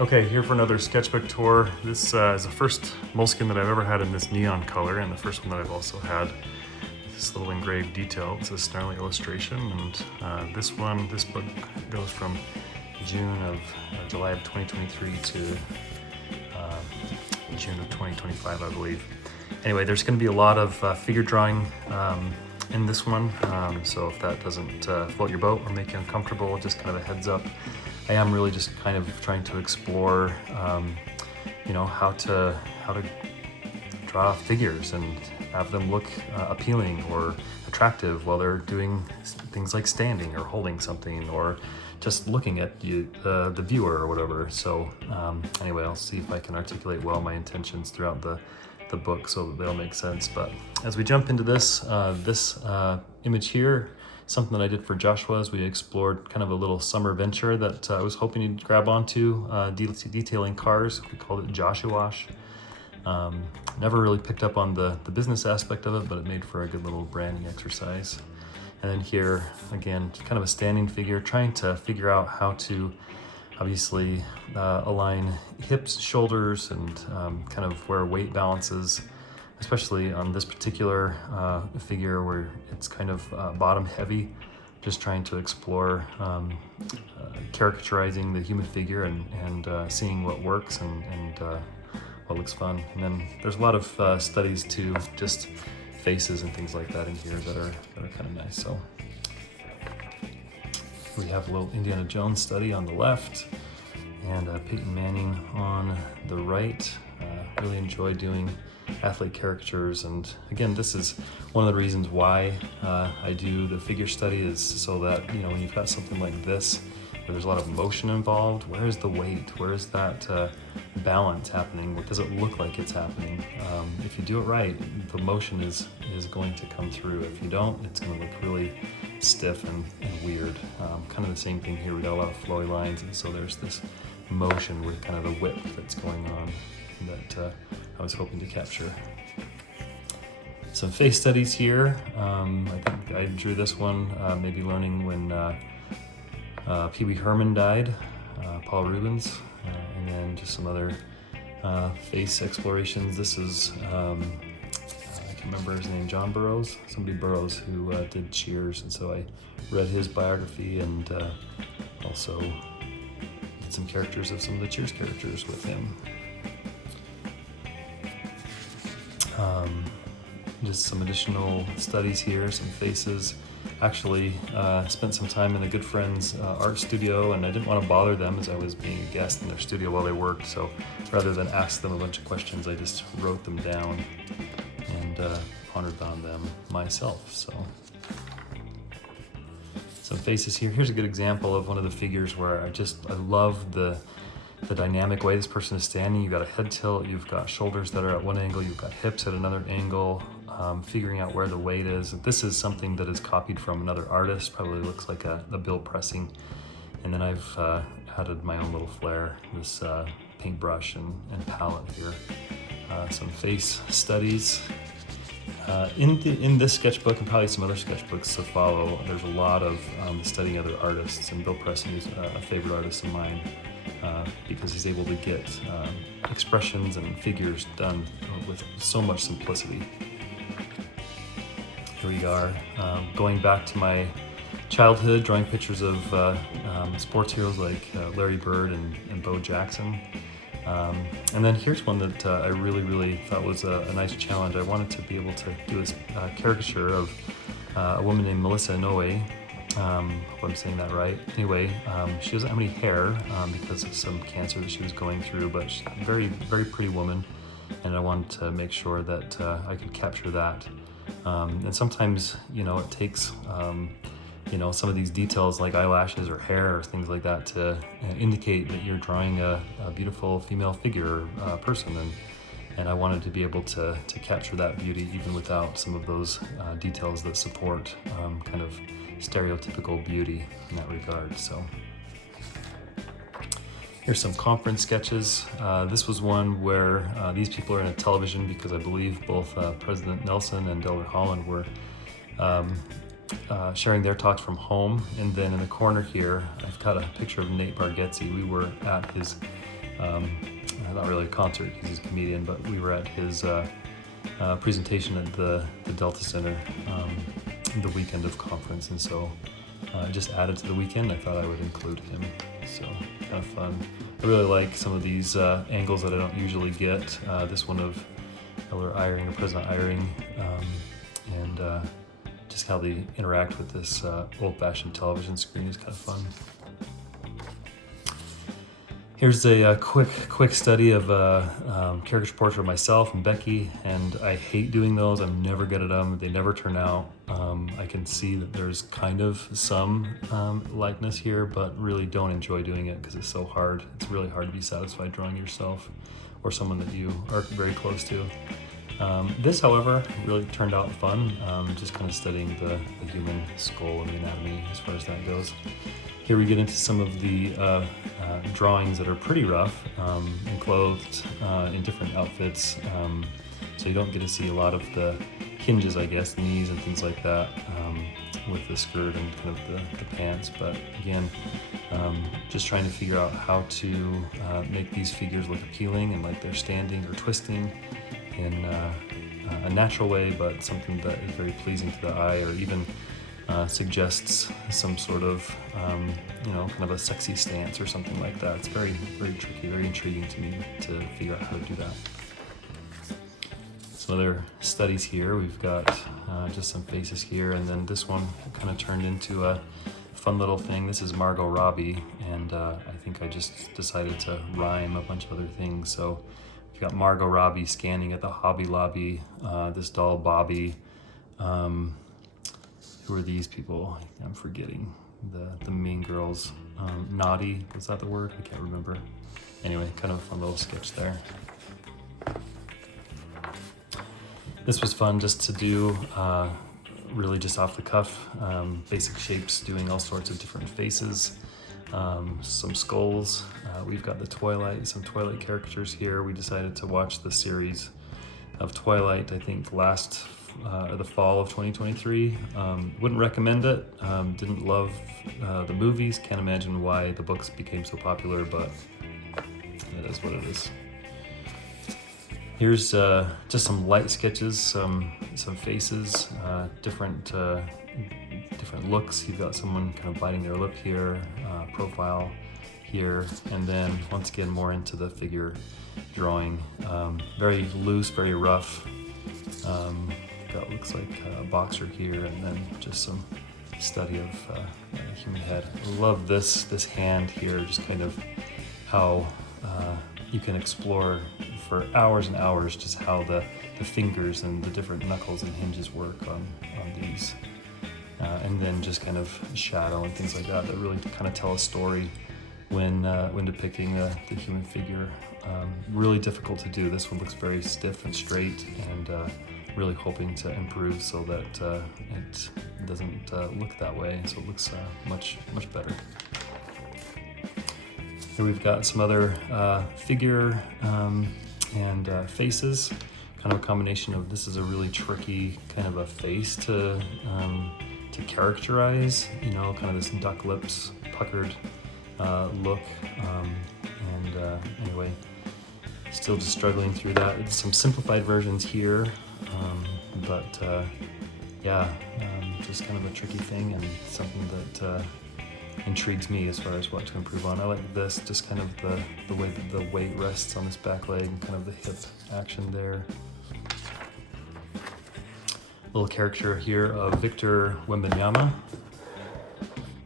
Okay, here for another sketchbook tour. This is the first Moleskine that I've ever had in this neon color, and the first one that I've also had this little engraved detail. It's a Snarrly illustration, and this book goes from July of 2023 to June of 2025, I believe. Anyway, there's going to be a lot of figure drawing in this one, so if that doesn't float your boat or make you uncomfortable, just kind of a heads up. I am really just kind of trying to explore, how to draw figures and have them look appealing or attractive while they're doing things like standing or holding something or just looking at the viewer or whatever. So anyway, I'll see if I can articulate well my intentions throughout the book so that they'll make sense. But as we jump into this image here, something that I did for Joshua is we explored kind of a little summer venture that I was hoping to grab onto, detailing cars. We called it Joshuash. Never really picked up on the business aspect of it, but it made for a good little branding exercise. And then here, again, kind of a standing figure, trying to figure out how to obviously align hips, shoulders, and kind of where weight balances, especially on this particular figure where it's kind of bottom heavy, just trying to explore caricaturizing the human figure and seeing what works and what looks fun. And then there's a lot of studies too, just faces and things like that in here that are kind of nice. So we have a little Indiana Jones study on the left and Peyton Manning on the right. Really enjoy doing athlete caricatures, and again, this is one of the reasons why I do the figure study, is so that when you've got something like this where there's a lot of motion involved, where is the weight, where is that balance happening, what does it look like it's happening? If you do it right, the motion is going to come through. If you don't, it's going to look really stiff and weird. Kind of the same thing here. We got a lot of flowy lines, and so there's this motion with kind of the whip that's going on that I was hoping to capture. Some face studies here. I think I drew this one maybe learning when Pee Wee Herman died, Paul Rubens, and then just some other face explorations. This is, I can't remember his name, John Burroughs? Somebody Burroughs who did Cheers, and so I read his biography and also did some characters of some of the Cheers characters with him. Just some additional studies here, some faces. Actually spent some time in a good friend's art studio, and I didn't want to bother them as I was being a guest in their studio while they worked, so rather than ask them a bunch of questions, I just wrote them down and pondered on them myself. So some faces here. Here's a good example of one of the figures where I love the dynamic way this person is standing. You've got a head tilt, you've got shoulders that are at one angle, you've got hips at another angle, figuring out where the weight is. This is something that is copied from another artist, probably looks like a bill pressing. And then I've added my own little flair, this paintbrush and palette here. Some face studies. In this sketchbook, and probably some other sketchbooks to follow, there's a lot of studying other artists, and Bill Pressing is a favorite artist of mine. Because he's able to get expressions and figures done with so much simplicity. Here we are, going back to my childhood, drawing pictures of sports heroes like Larry Bird and Bo Jackson. And then here's one that I really thought was a nice challenge. I wanted to be able to do a caricature of a woman named Melissa Inoue. Hope I'm saying that right. Anyway, she doesn't have any hair because of some cancer that she was going through, but she's a very pretty woman, and I wanted to make sure that I could capture that. And sometimes, it takes, some of these details like eyelashes or hair or things like that to indicate that you're drawing a beautiful female figure person, and I wanted to be able to capture that beauty even without some of those details that support kind of stereotypical beauty in that regard. So here's some conference sketches. This was one where these people are in a television because I believe both President Nelson and Delbert Holland were sharing their talks from home. And then in the corner here, I've got a picture of Nate Bargatze. We were at his not really a concert because he's a comedian, but we were at his presentation at the Delta Center the weekend of conference, and so just added to the weekend. I thought I would include him, so kind of fun. I really like some of these angles that I don't usually get. This one of Elder Eyring or President Eyring, and just how they interact with this old-fashioned television screen is kind of fun. Here's a quick study of a caricature portrait of myself and Becky, and I hate doing those. I'm never good at them. They never turn out. I can see that there's kind of some likeness here, but really don't enjoy doing it because it's so hard. It's really hard to be satisfied drawing yourself or someone that you are very close to. This, however, really turned out fun, just kind of studying the human skull and the anatomy as far as that goes. Here we get into some of the drawings that are pretty rough and clothed in different outfits, so you don't get to see a lot of the hinges, I guess, knees and things like that with the skirt and kind of the pants. But again, just trying to figure out how to make these figures look appealing and like they're standing or twisting in a natural way, but something that is very pleasing to the eye, or even suggests some sort of, kind of a sexy stance or something like that. It's very, very tricky, very intriguing to me to figure out how to do that. Some other studies here. We've got just some faces here, and then this one kind of turned into a fun little thing. This is Margot Robbie, and I think I just decided to rhyme a bunch of other things. So we've got Margot Robbie scanning at the Hobby Lobby, this doll Bobby. Who are these people? I'm forgetting. The Mean Girls. Naughty, was that the word? I can't remember. Anyway, kind of a fun little sketch there. This was fun just to do, really just off the cuff, basic shapes, doing all sorts of different faces, some skulls. We've got some Twilight characters here. We decided to watch the series of Twilight, I think the fall of 2023. Wouldn't recommend it. Didn't love the movies. Can't imagine why the books became so popular, but it is what it is. Here's just some light sketches, some faces, different looks. You've got someone kind of biting their lip here, profile here, and then once again more into the figure drawing. Very loose, very rough. Got looks like a boxer here, and then just some study of a human head. I love this hand here, just kind of how you can explore for hours and hours just how the fingers and the different knuckles and hinges work on these. And then just kind of shadow and things like that really kind of tell a story when depicting the human figure. Really difficult to do. This one looks very stiff and straight, and really hoping to improve so that it doesn't look that way, so it looks much better. Here we've got some other figure and faces, kind of a combination of, this is a really tricky kind of a face to characterize, kind of this duck lips, puckered look, anyway, still just struggling through that. It's some simplified versions here, but just kind of a tricky thing, and something that intrigues me as far as what to improve on. I like this, just kind of the way that the weight rests on this back leg and kind of the hip action there. Little caricature here of Victor Wembanyama.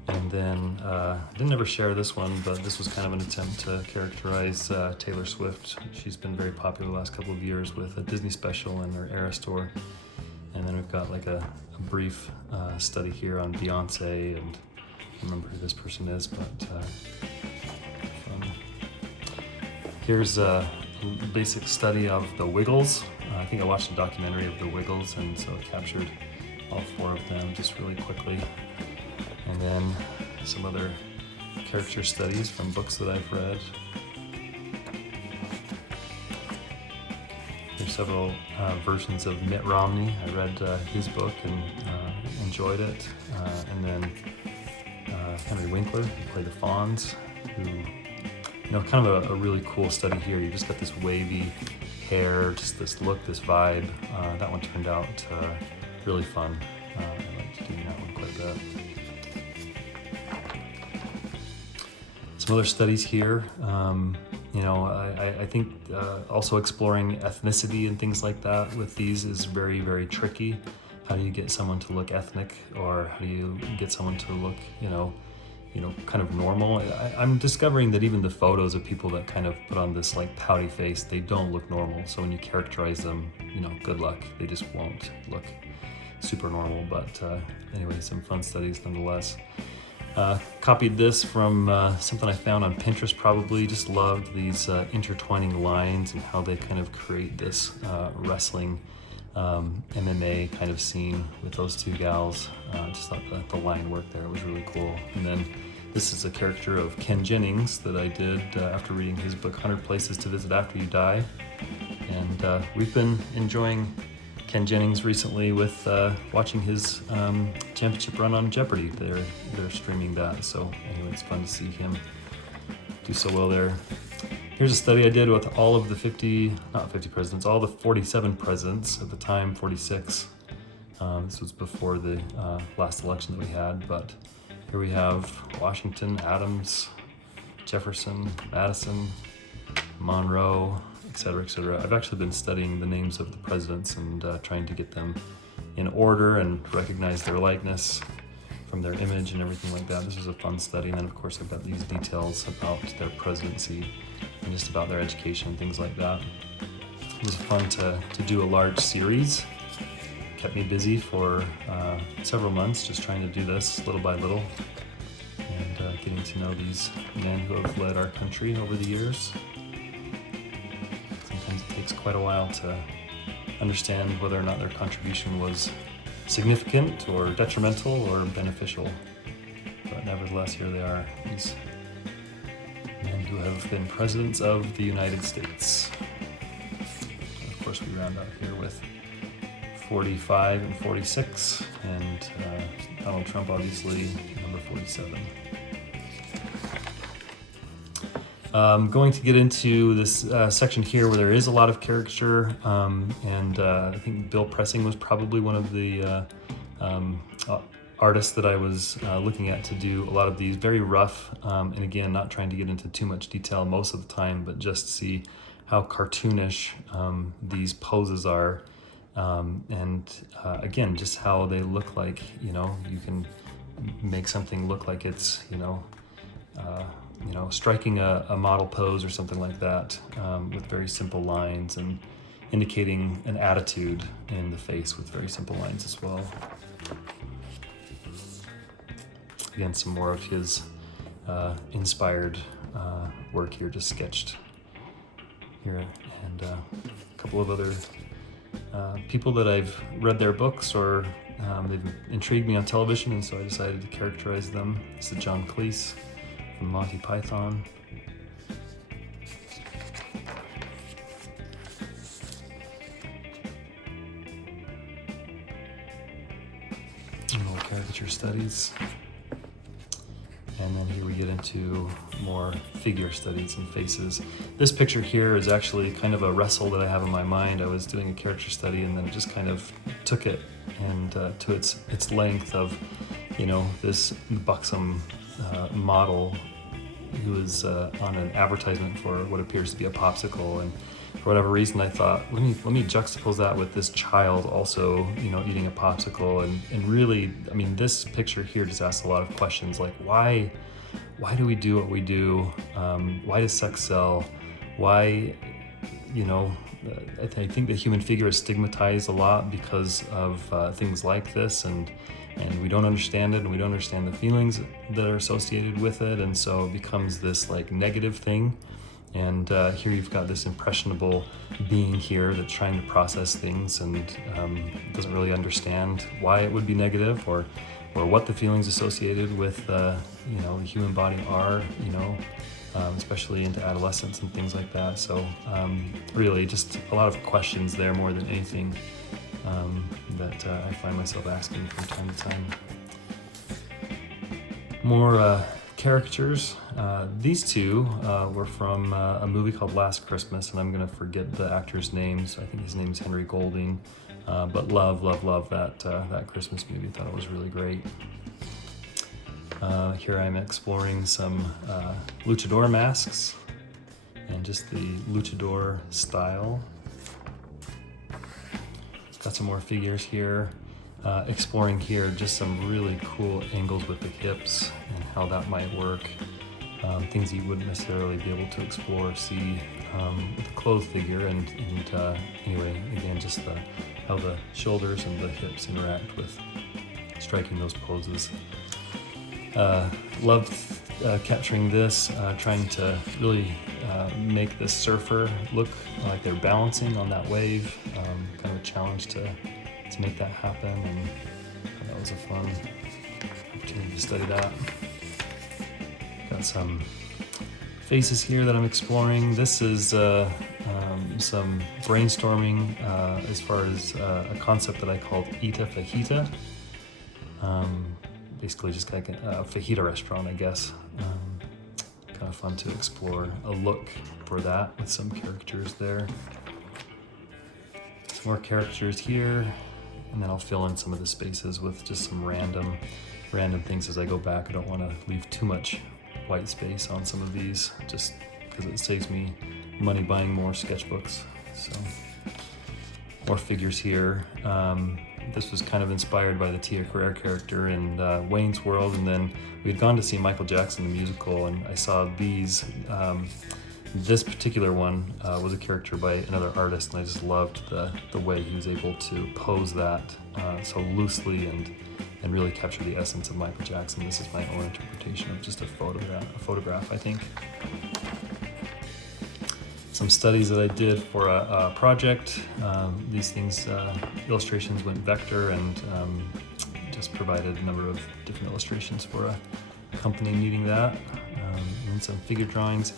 And then, didn't ever share this one, but this was kind of an attempt to characterize Taylor Swift. She's been very popular the last couple of years with a Disney special and her Eras tour. And then we've got like a brief study here on Beyonce, and I don't remember who this person is, but here's a basic study of the Wiggles. I think I watched a documentary of the Wiggles, and so it captured all four of them just really quickly. And then some other caricature studies from books that I've read. There's several versions of Mitt Romney. I read his book and enjoyed it. And then Henry Winkler, who played the Fonz, who kind of a really cool study here. You just got this wavy hair, just this look, this vibe. That one turned out really fun. I liked doing that one quite a bit. Some other studies here. I think also exploring ethnicity and things like that with these is very, very tricky. How do you get someone to look ethnic, or how do you get someone to look, kind of normal? I'm discovering that even the photos of people that kind of put on this like pouty face, they don't look normal. So when you characterize them, good luck. They just won't look super normal. But anyway, some fun studies nonetheless. Copied this from something I found on Pinterest probably. Just loved these intertwining lines and how they kind of create this wrestling MMA kind of scene with those two gals. Just thought the line work there was really cool. And then this is a character of Ken Jennings that I did after reading his book 100 Places to Visit After You Die. And we've been enjoying Ken Jennings recently with watching his championship run on Jeopardy. They're streaming that, so anyway, it's fun to see him do so well there. Here's a study I did with all of the all the 47 presidents at the time, 46. This was before the last election that we had, but here we have Washington, Adams, Jefferson, Madison, Monroe, etc., etc. I've actually been studying the names of the presidents and trying to get them in order and recognize their likeness from their image and everything like that. This was a fun study. And then of course I've got these details about their presidency and just about their education and things like that. It was fun to do a large series. Kept me busy for several months just trying to do this little by little and getting to know these men who have led our country over the years. Sometimes it takes quite a while to understand whether or not their contribution was significant or detrimental or beneficial. But nevertheless, here they are, these men who have been presidents of the United States. And of course, we round out here with 45 and 46, and Donald Trump, obviously, number 47. I'm going to get into this section here where there is a lot of caricature, and I think Bill Pressing was probably one of the artists that I was looking at to do a lot of these very rough, and again, not trying to get into too much detail most of the time, but just see how cartoonish these poses are, and again, just how they look like, you can make something look like it's, striking a model pose or something like that, with very simple lines and indicating an attitude in the face with very simple lines as well. Again, some more of his inspired work here, just sketched here, and a couple of other people that I've read their books or they've intrigued me on television, and so I decided to characterize them. This is John Cleese from Monty Python. More caricature studies. And then here we get into more figure studies and faces. This picture here is actually kind of a wrestle that I have in my mind. I was doing a character study and then just kind of took it and to its length of, this buxom model who is on an advertisement for what appears to be a popsicle, and for whatever reason I thought, let me juxtapose that with this child also, eating a popsicle, and really, this picture here just asks a lot of questions, like why do we do what we do? Why does sex sell? Why, I think the human figure is stigmatized a lot because of things like this, and we don't understand it, and we don't understand the feelings that are associated with it, and so it becomes this like negative thing. And here you've got this impressionable being here that's trying to process things and doesn't really understand why it would be negative or what the feelings associated with the human body are, especially into adolescence and things like that. So really just a lot of questions there more than anything that I find myself asking from time to time. More caricatures. These two were from a movie called Last Christmas, and I'm gonna forget the actors' names. I think his name's Henry Golding, but love that Christmas movie. Thought it was really great. Here I'm exploring some luchador masks and just the luchador style. Got some more figures here. Exploring here just some really cool angles with the hips and how that might work. Things you wouldn't necessarily be able to explore or see with a clothed figure. And anyway, again, just how the shoulders and the hips interact with striking those poses. Loved capturing this, trying to really make this surfer look like they're balancing on that wave. Kind of a challenge to make that happen, and that was a fun opportunity to study that. Got some faces here that I'm exploring. This is some brainstorming as far as a concept that I called Ita Fajita. Basically just like a fajita restaurant, I guess. Kind of fun to explore a look for that with some caricatures there. Some more caricatures here, and then I'll fill in some of the spaces with just some random things as I go back. I don't want to leave too much white space on some of these, just because it saves me money buying more sketchbooks. So more figures here. This was kind of inspired by the Tia Carrere character in Wayne's World, and then we'd gone to see Michael Jackson the musical, and I saw these. This particular one was a character by another artist, and I just loved the way he was able to pose that so loosely and really capture the essence of Michael Jackson. This is my own interpretation of just a photograph, I think. Some studies that I did for a project. These things, illustrations went vector, and just provided a number of different illustrations for a company needing that, and some figure drawings.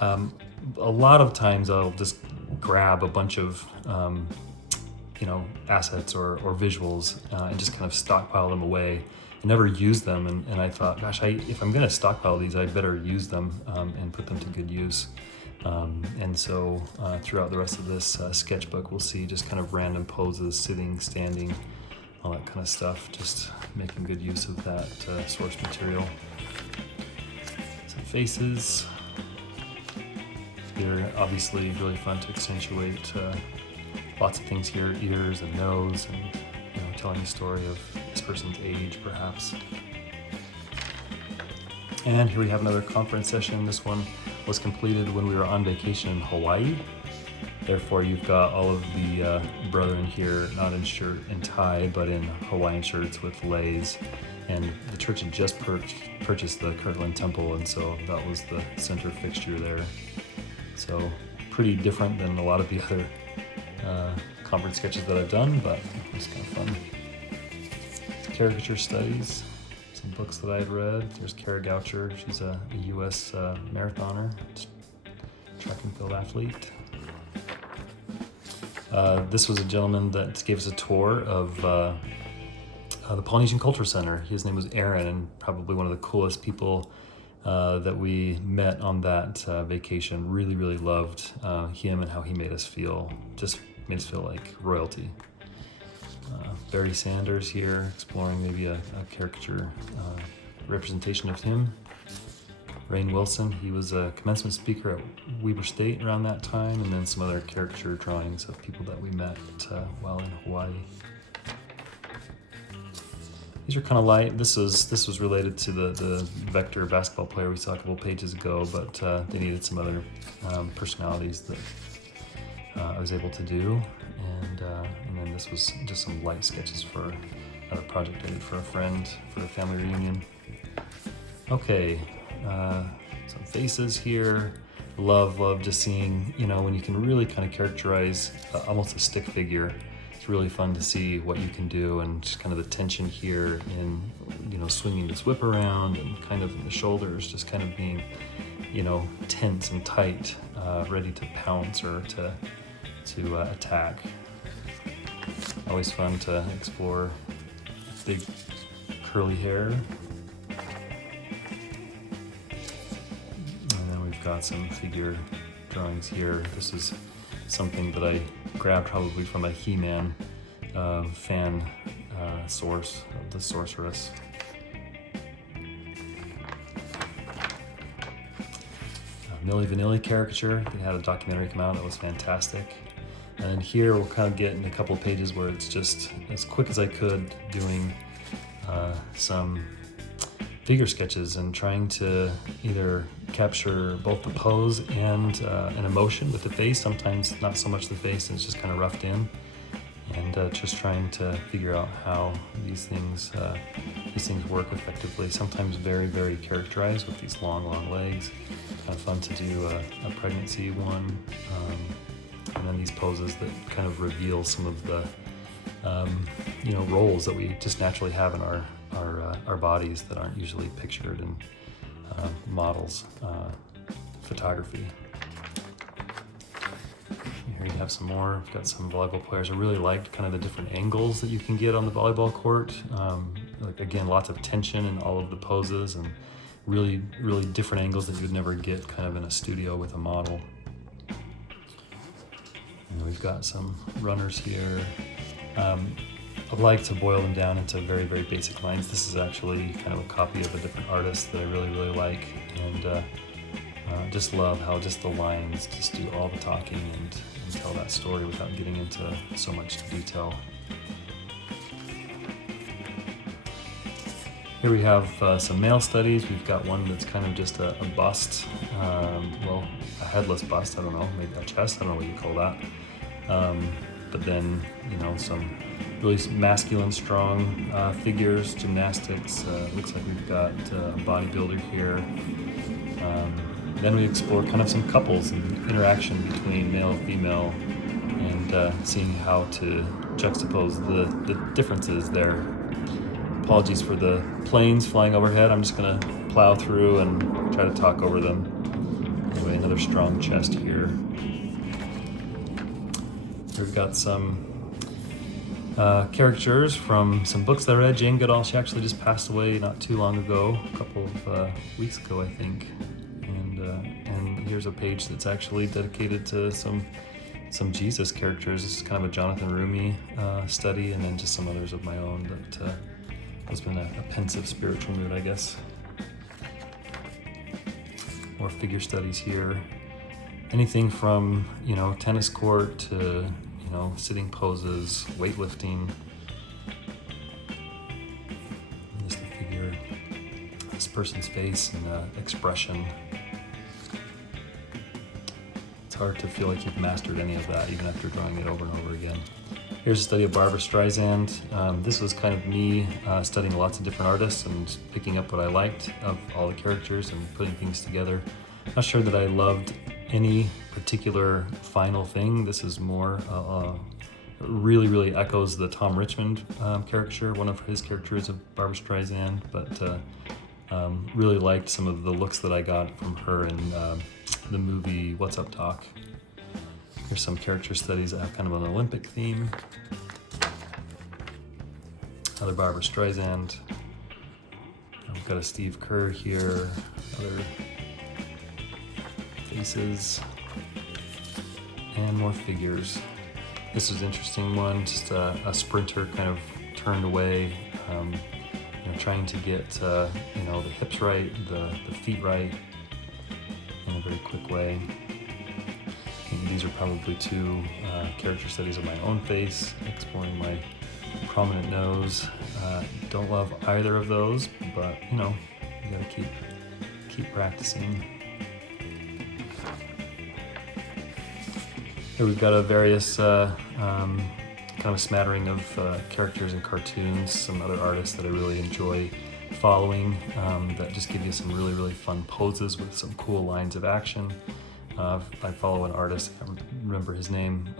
A lot of times I'll just grab a bunch of assets or visuals and just kind of stockpile them away and never use them. And I thought, gosh, if I'm gonna stockpile these, I'd better use them and put them to good use. And so throughout the rest of this sketchbook, we'll see just kind of random poses, sitting, standing, all that kind of stuff, just making good use of that source material. Some faces. They're obviously really fun to accentuate lots of things here, ears and nose, and telling the story of this person's age, perhaps. And here we have another conference session. This one was completed when we were on vacation in Hawaii. Therefore, you've got all of the brethren here, not in shirt and tie, but in Hawaiian shirts with leis. And the church had just purchased the Kirtland Temple, and so that was the center fixture there. So pretty different than a lot of the other conference sketches that I've done, but it was kind of fun. Caricature studies, some books that I had read. There's Kara Goucher. She's a U.S. marathoner, track and field athlete. This was a gentleman that gave us a tour of the Polynesian Culture Center. His name was Aaron, and probably one of the coolest people that we met on that vacation. Really, really loved him and how he made us feel. Just made us feel like royalty. Barry Sanders here, exploring maybe a caricature representation of him. Rainn Wilson, he was a commencement speaker at Weber State around that time, and then some other caricature drawings of people that we met while in Hawaii. These are kind of light. This was related to the vector basketball player we saw a couple pages ago, but they needed some other personalities that I was able to do, and then this was just some light sketches for another project I did for a friend for a family reunion. Okay, some faces here. Love just seeing, when you can really kind of characterize almost a stick figure. It's really fun to see what you can do, and just kind of the tension here in, swinging this whip around, and kind of in the shoulders, just kind of being, tense and tight, ready to pounce or to attack. Always fun to explore big curly hair. we've got some figure drawings here. This is something that I grabbed probably from a He-Man fan source of the Sorceress. Milli Vanilli caricature. They had a documentary come out that was fantastic. And here we'll kind of get in a couple of pages where it's just as quick as I could doing some figure sketches and trying to either capture both the pose and an emotion with the face. Sometimes not so much the face, and it's just kind of roughed in. And just trying to figure out how these things work effectively. Sometimes very, very characterized with these long legs. Kind of fun to do a pregnancy one, and then these poses that kind of reveal some of the roles that we just naturally have in our bodies that aren't usually pictured in models photography. Here you have some more. We've got some volleyball players. I really liked kind of the different angles that you can get on the volleyball court. Like again, lots of tension in all of the poses and really different angles that you'd never get kind of in a studio with a model. And we've got some runners here. I'd like to boil them down into very, very basic lines. This is actually kind of a copy of a different artist that I really like, and just love how just the lines just do all the talking and tell that story without getting into so much detail. Here we have some male studies. We've got one that's kind of just a bust, well, a headless bust, I don't know, maybe a chest, I don't know what you call that. But then, some really masculine, strong figures, gymnastics. Looks like we've got a bodybuilder here. Then we explore kind of some couples and interaction between male and female, and seeing how to juxtapose the differences there. Apologies for the planes flying overhead. I'm just gonna plow through and try to talk over them. Anyway, another strong chest here. Here we've got some caricatures from some books that I read. Jane Goodall, she actually just passed away not too long ago, a couple of weeks ago, I think. And here's a page that's actually dedicated to some Jesus characters. This is kind of a Jonathan Rumi study, and then just some others of my own that has been a pensive spiritual mood, I guess. More figure studies here. Anything from, tennis court to, sitting poses, weightlifting. Just the figure, this person's face and expression. It's hard to feel like you've mastered any of that, even after drawing it over and over again. Here's a study of Barbra Streisand. This was kind of me studying lots of different artists and picking up what I liked of all the characters and putting things together. Not sure that I loved any particular final thing. This is more, really echoes the Tom Richmond caricature, one of his characters of Barbra Streisand, but really liked some of the looks that I got from her in the movie What's Up Doc. Here's some character studies that have kind of an Olympic theme. Another Barbra Streisand. We've got a Steve Kerr here. Other faces. And more figures. This is an interesting one, just a sprinter kind of turned away, trying to get the hips right, the feet right in a very quick way. And these are probably two character studies of my own face, exploring my prominent nose. Don't love either of those, but you gotta keep practicing. Here we've got a various kind of a smattering of characters and cartoons, some other artists that I really enjoy following that just give you some really fun poses with some cool lines of action. I follow an artist, I can't remember his name,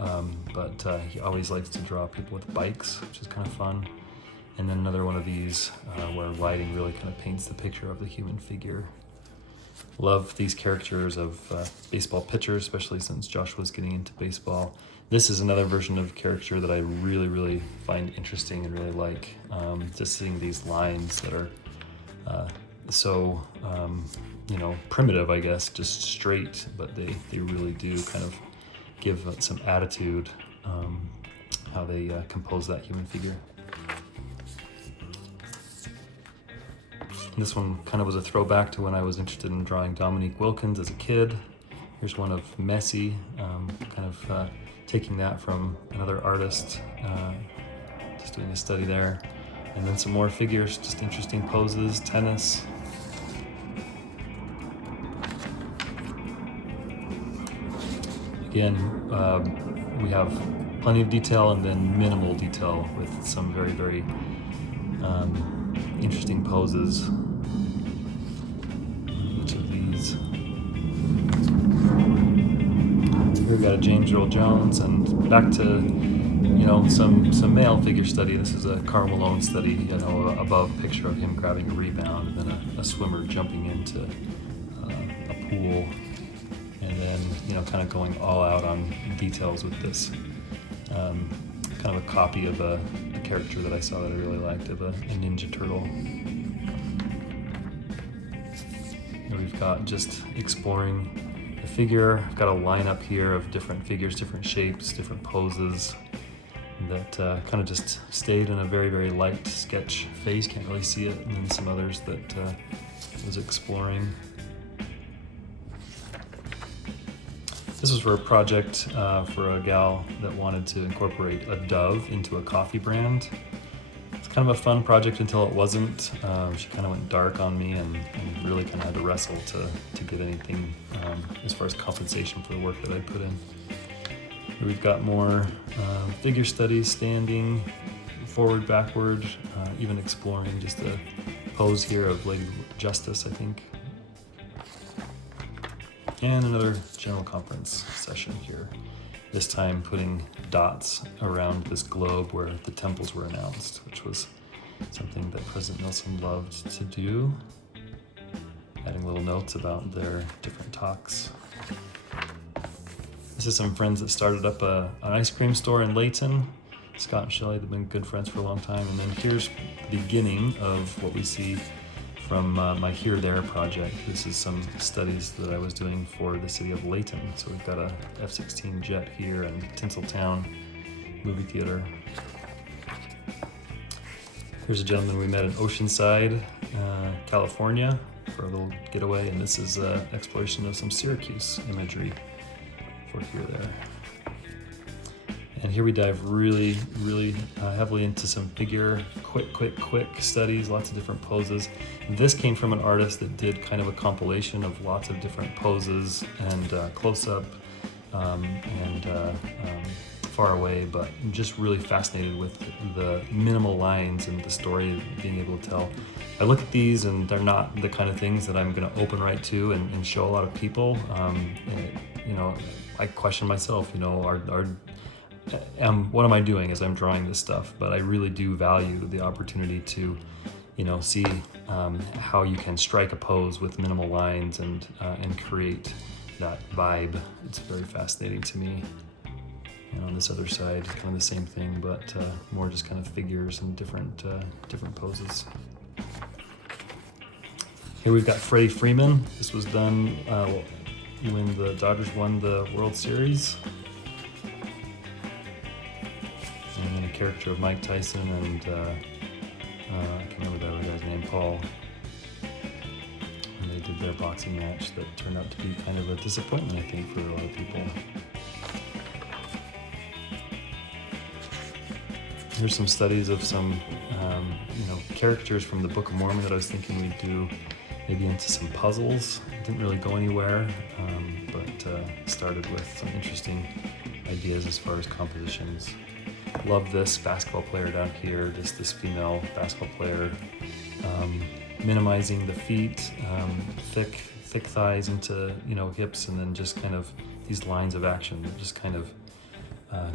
but he always likes to draw people with bikes, which is kind of fun. And then another one of these where lighting really kind of paints the picture of the human figure. Love these characters of baseball pitchers, especially since Joshua's getting into baseball. This is another version of caricature that I really find interesting and really like. Just seeing these lines that are so primitive, I guess, just straight, but they really do kind of give some attitude, how they compose that human figure. This one kind of was a throwback to when I was interested in drawing Dominique Wilkins as a kid. Here's one of Messi, kind of taking that from another artist, just doing a study there. And then some more figures, just interesting poses, tennis. Again, we have plenty of detail and then minimal detail with some very, very interesting poses. Each of these. We've got a James Earl Jones, and back to some male figure study. This is a Karl Malone study, above picture of him grabbing a rebound and then a swimmer jumping into a pool, and then kind of going all out on details with this. Kind of a copy of a character that I saw that I really liked, of a Ninja Turtle. And we've got just exploring the figure. I've got a lineup here of different figures, different shapes, different poses that kind of just stayed in a very, very light sketch phase. Can't really see it. And then some others that was exploring. This was for a project for a gal that wanted to incorporate a dove into a coffee brand. It's kind of a fun project until it wasn't. She kind of went dark on me and really kind of had to wrestle to get anything as far as compensation for the work that I put in. Here we've got more figure studies, standing, forward, backward, even exploring just a pose here of Lady Justice, I think. And another general conference session here, this time putting dots around this globe where the temples were announced, which was something that President Nelson loved to do, adding little notes about their different talks. This is some friends that started up an ice cream store in Layton. Scott and Shelley, they've been good friends for a long time. And then here's the beginning of what we see from my Here There project. This is some studies that I was doing for the city of Layton. So we've got a F-16 jet here and Tinseltown movie theater. Here's a gentleman we met in Oceanside, California for a little getaway, and this is an exploration of some Syracuse imagery for Here There. And here we dive really, really heavily into some figure, quick studies, lots of different poses. And this came from an artist that did kind of a compilation of lots of different poses and close-up and far away, but I'm just really fascinated with the minimal lines and the story being able to tell. I look at these and they're not the kind of things that I'm gonna open right to and show a lot of people. I question myself, what am I doing as I'm drawing this stuff? But I really do value the opportunity to, see how you can strike a pose with minimal lines and create that vibe. It's very fascinating to me. And on this other side, kind of the same thing, but more just kind of figures and different poses. Here we've got Freddie Freeman. This was done when the Dodgers won the World Series. And then a character of Mike Tyson and I can't remember that other guy's name, Paul. And they did their boxing match that turned out to be kind of a disappointment, I think, for a lot of people. Here's some studies of some characters from the Book of Mormon that I was thinking we'd do maybe into some puzzles. It didn't really go anywhere, but started with some interesting ideas as far as compositions. Love this basketball player down here, just this female basketball player, minimizing the feet, thick thighs into hips, and then just kind of these lines of action that just kind of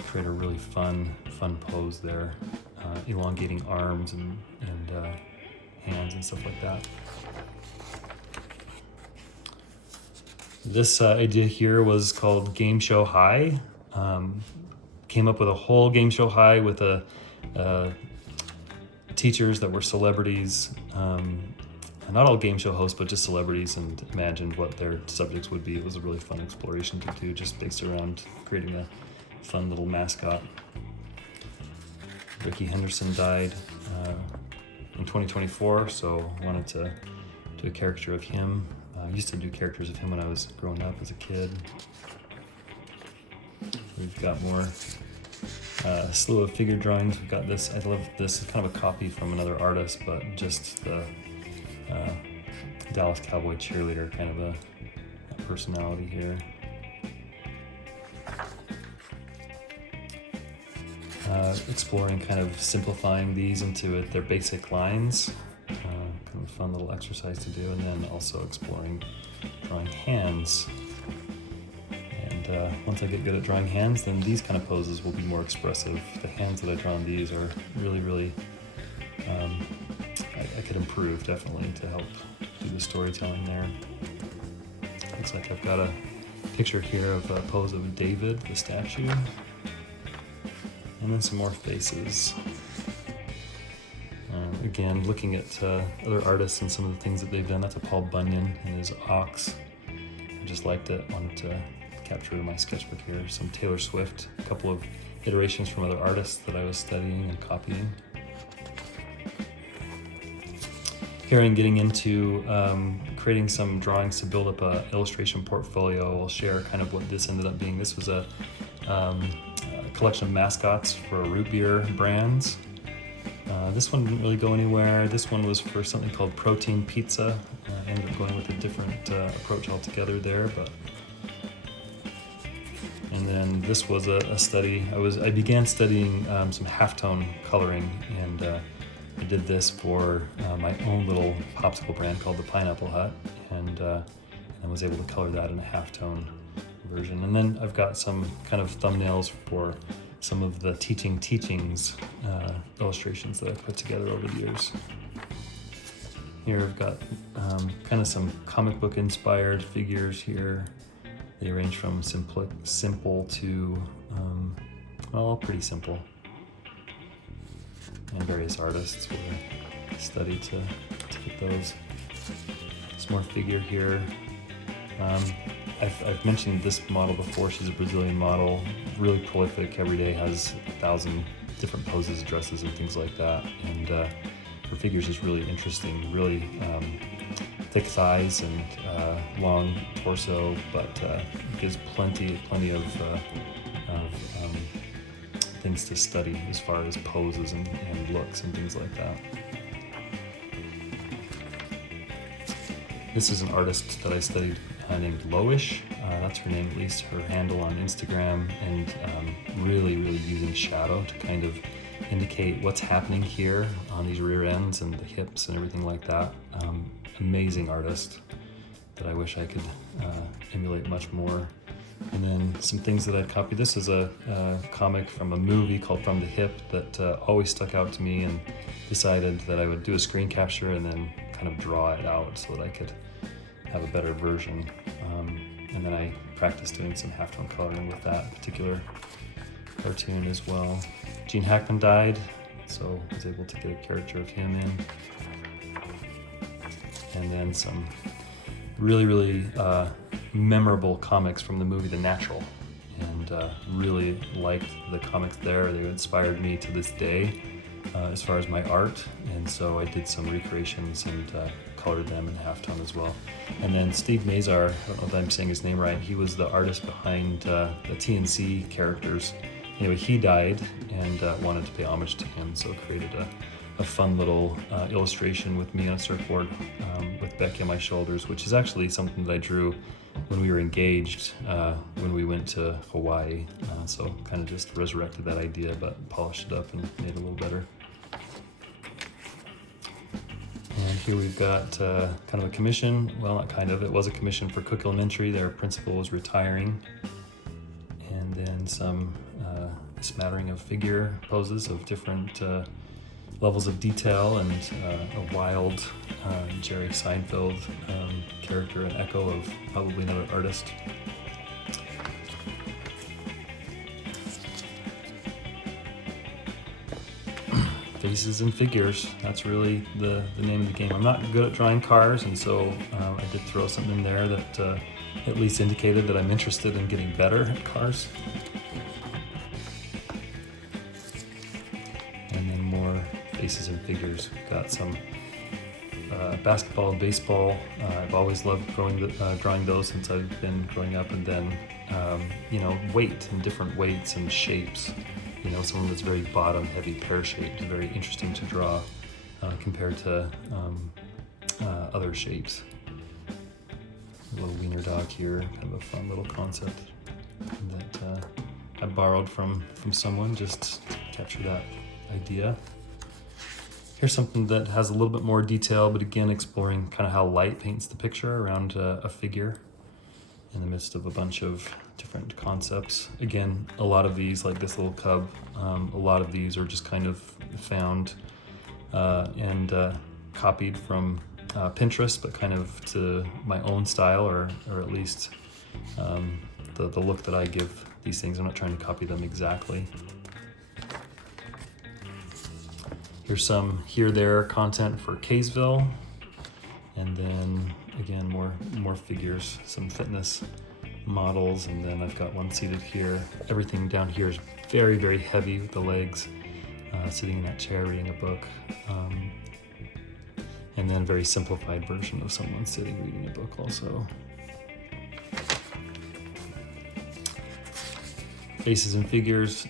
create a really fun pose there, elongating arms and hands and stuff like that. This idea here was called Game Show High. Came up with a whole game show high with teachers that were celebrities not all game show hosts, but just celebrities, and imagined what their subjects would be. It was a really fun exploration to do, just based around creating a fun little mascot. Ricky Henderson died in 2024, so I wanted to do a caricature of him. I used to do characters of him when I was growing up as a kid. We've got more slew of figure drawings. We've got this. I love this. It's kind of a copy from another artist, but just the Dallas Cowboy cheerleader, kind of a personality here. Exploring, kind of simplifying these into their basic lines. Kind of a fun little exercise to do, and then also exploring drawing hands. And once I get good at drawing hands, then these kind of poses will be more expressive. The hands that I draw on these are really, I could improve definitely to help do the storytelling there. Looks like I've got a picture here of a pose of David, the statue. And then some more faces. Again, looking at other artists and some of the things that they've done. That's a Paul Bunyan and his ox. I just liked it, wanted to capture in my sketchbook here. Some Taylor Swift, a couple of iterations from other artists that I was studying and copying. Here I'm getting into creating some drawings to build up an illustration portfolio. I'll share kind of what this ended up being. This was a collection of mascots for root beer brands. This one didn't really go anywhere. This one was for something called Protein Pizza. I ended up going with a different approach altogether there, but. And then this was a study. I began studying some halftone coloring, and I did this for my own little popsicle brand called the Pineapple Hut, and I was able to color that in a halftone version. And then I've got some kind of thumbnails for some of the teachings illustrations that I've put together over the years. Here I've got kind of some comic book inspired figures here. They range from simple to, well, pretty simple. And various artists will study to get those. Some more figure here. I've mentioned this model before. She's a Brazilian model, really prolific. Every day has 1,000 different poses, dresses, and things like that. And her figures is really interesting. Really thick thighs and long torso, but gives plenty of things to study as far as poses and looks and things like that. This is an artist that I studied named Loish. That's her name, at least her handle on Instagram, and really using shadow to kind of indicate what's happening here on these rear ends and the hips and everything like that. Amazing artist that I wish I could emulate much more. And then some things that I'd copied. This is a comic from a movie called From the Hip that always stuck out to me, and decided that I would do a screen capture and then kind of draw it out so that I could have a better version. And then I practiced doing some halftone coloring with that particular cartoon as well. Gene Hackman died, so I was able to get a caricature of him in. And then some really memorable comics from the movie The Natural, and really liked the comics there. They inspired me to this day as far as my art, and so I did some recreations and colored them in halftone as well. And then Steve Mazar, I don't know if I'm saying his name right, he was the artist behind the TNC characters. Anyway, he died, and wanted to pay homage to him, so created a fun little illustration with me on a surfboard with Becky on my shoulders, which is actually something that I drew when we were engaged when we went to Hawaii. So kind of just resurrected that idea, but polished it up and made it a little better. And here we've got kind of a commission. Well, not kind of, it was a commission for Cook Elementary. Their principal was retiring. And then some smattering of figure poses of different levels of detail, and a wild Jerry Seinfeld character, an echo of probably another artist. faces and figures. That's really the name of the game. I'm not good at drawing cars, and so I did throw something in there that at least indicated that I'm interested in getting better at cars. And then more faces and figures. We've got some basketball and baseball. I've always loved drawing those since I've been growing up, and then weight and different weights and shapes. Someone that's very bottom heavy, pear-shaped, very interesting to draw compared to other shapes. A little wiener dog here, kind of a fun little concept that I borrowed from someone just to capture that idea. Here's something that has a little bit more detail, but again, exploring kind of how light paints the picture around a figure in the midst of a bunch of different concepts. Again, a lot of these, like this little cub, a lot of these are just kind of found and copied from Pinterest, but kind of to my own style, or at least the look that I give these things. I'm not trying to copy them exactly. Here's some here-there content for Kaysville, and then again more figures, some fitness models, and then I've got one seated here. Everything down here is very, very heavy with the legs, sitting in that chair reading a book, and then very simplified version of someone sitting reading a book also. Faces and figures,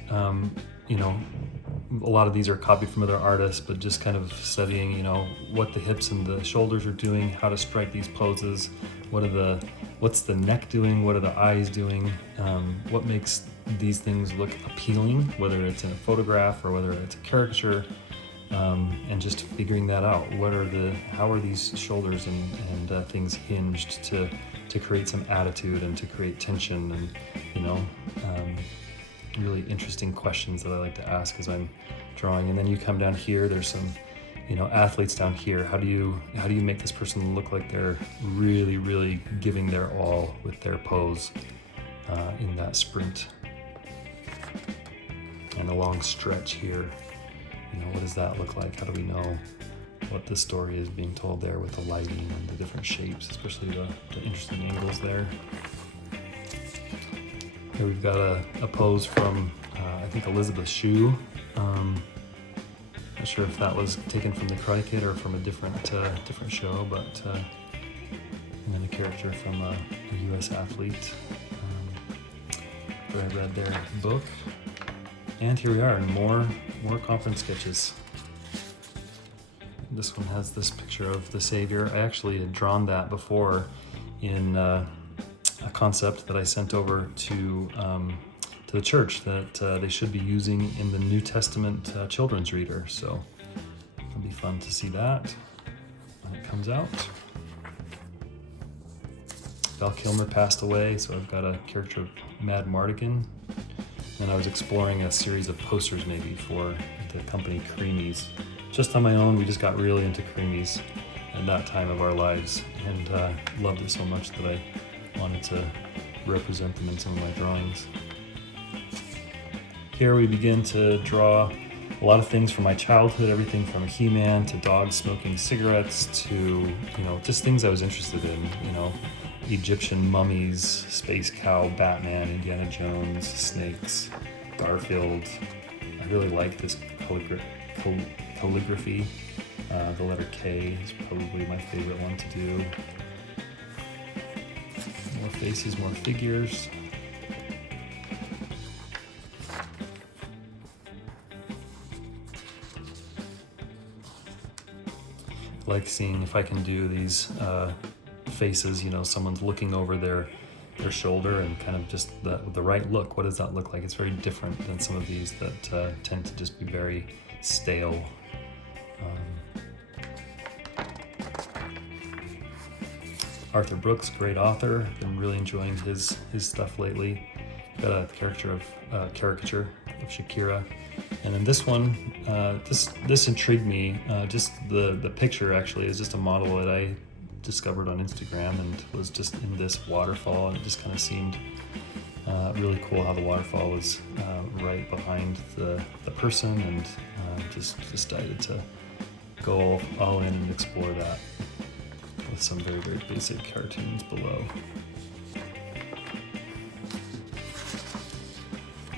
a lot of these are copied from other artists, but just kind of studying, what the hips and the shoulders are doing, how to strike these poses, what's the neck doing, what are the eyes doing, what makes these things look appealing, whether it's in a photograph or whether it's a caricature, and just figuring that out. How are these shoulders and things hinged to create some attitude and to create tension, and really interesting questions that I like to ask as I'm drawing. And then you come down here, there's some athletes down here. How do you make this person look like they're really, really giving their all with their pose in that sprint? And a long stretch here, what does that look like? How do we know what the story is being told there with the lighting and the different shapes, especially the interesting angles there? Here we've got a pose from, I think, Elizabeth Shue. Not sure if that was taken from the Karate Kid or from a different show, but and then a character from a U.S. athlete that I read their book. And here we are, more conference sketches. This one has this picture of the Savior. I actually had drawn that before in a concept that I sent over to the church that they should be using in the New Testament children's reader. So it'll be fun to see that when it comes out. Val Kilmer passed away, so I've got a character of Mad Mardigan. And I was exploring a series of posters maybe for the company Creamies. Just on my own, we just got really into Creamies at that time of our lives, and loved it so much that I wanted to represent them in some of my drawings. Here we begin to draw a lot of things from my childhood, everything from He-Man to dogs smoking cigarettes to, just things I was interested in, Egyptian mummies, space cow, Batman, Indiana Jones, snakes, Garfield. I really like this calligraphy. The letter K is probably my favorite one to do. More faces, more figures. I like seeing if I can do these faces, someone's looking over their shoulder and kind of just the right look. What does that look like? It's very different than some of these that tend to just be very stale. Arthur Brooks, great author. Been really enjoying his stuff lately. Got a caricature of Shakira, and then this one, this intrigued me. Just the picture actually is just a model that I discovered on Instagram and was just in this waterfall, and it just kind of seemed Really cool how the waterfall was right behind the person, and just decided to go all in and explore that with some very, very basic cartoons below.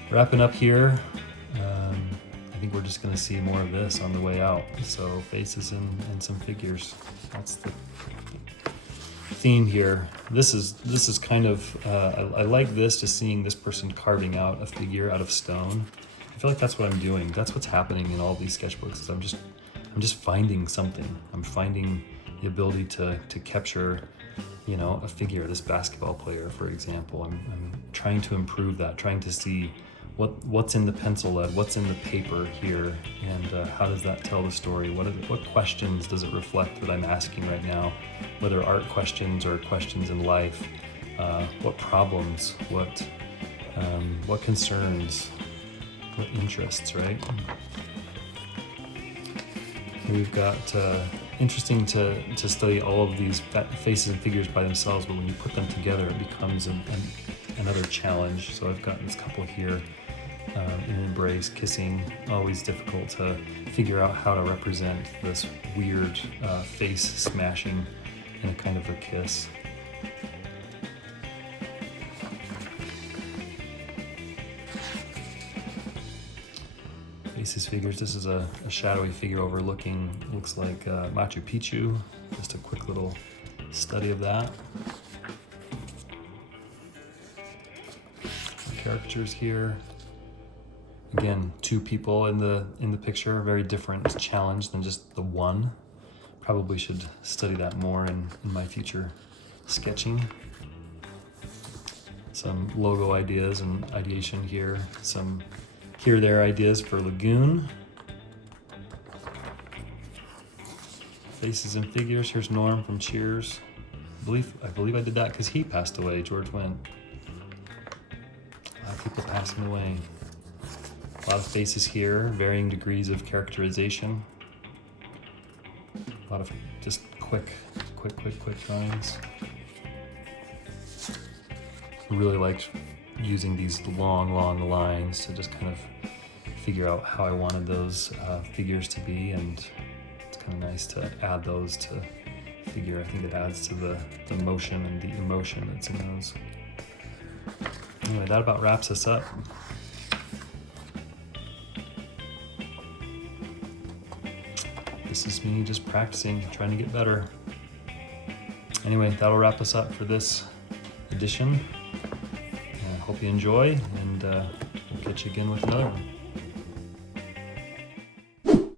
Wrapping up here, I think we're just going to see more of this on the way out. So faces and some figures. That's the theme here. This is kind of I like this, just seeing this person carving out a figure out of stone. I feel like that's what I'm doing. That's what's happening in all these sketchbooks. Is I'm just finding something. I'm finding the ability to capture, you know, a figure, this basketball player, for example. I'm trying to improve that, trying to see what's in the pencil lead, what's in the paper here, and how does that tell the story? What questions does it reflect that I'm asking right now? Whether art questions or questions in life, what problems, what concerns, what interests, right? We've got interesting to study all of these faces and figures by themselves, but when you put them together, it becomes another challenge. So I've got this couple here in an embrace, kissing. Always difficult to figure out how to represent this weird face smashing in a kind of a kiss. Faces, figures. This is a shadowy figure overlooking, looks like Machu Picchu. Just a quick little study of that. Caricatures here. Again, two people in the picture, a very different challenge than just the one. Probably should study that more in my future sketching. Some logo ideas and ideation here. Some here-there ideas for Lagoon. Faces and figures. Here's Norm from Cheers. I believe I did that because he passed away. George went. A lot of people passing away. A lot of faces here, varying degrees of characterization. A lot of just quick drawings. I really liked using these long lines to just kind of figure out how I wanted those figures to be, and it's kind of nice to add those to figure. I think it adds to the motion and the emotion that's in those. Anyway, that about wraps us up. This is me just practicing, trying to get better. Anyway, that'll wrap us up for this edition. Hope you enjoy, and we'll catch you again with another one.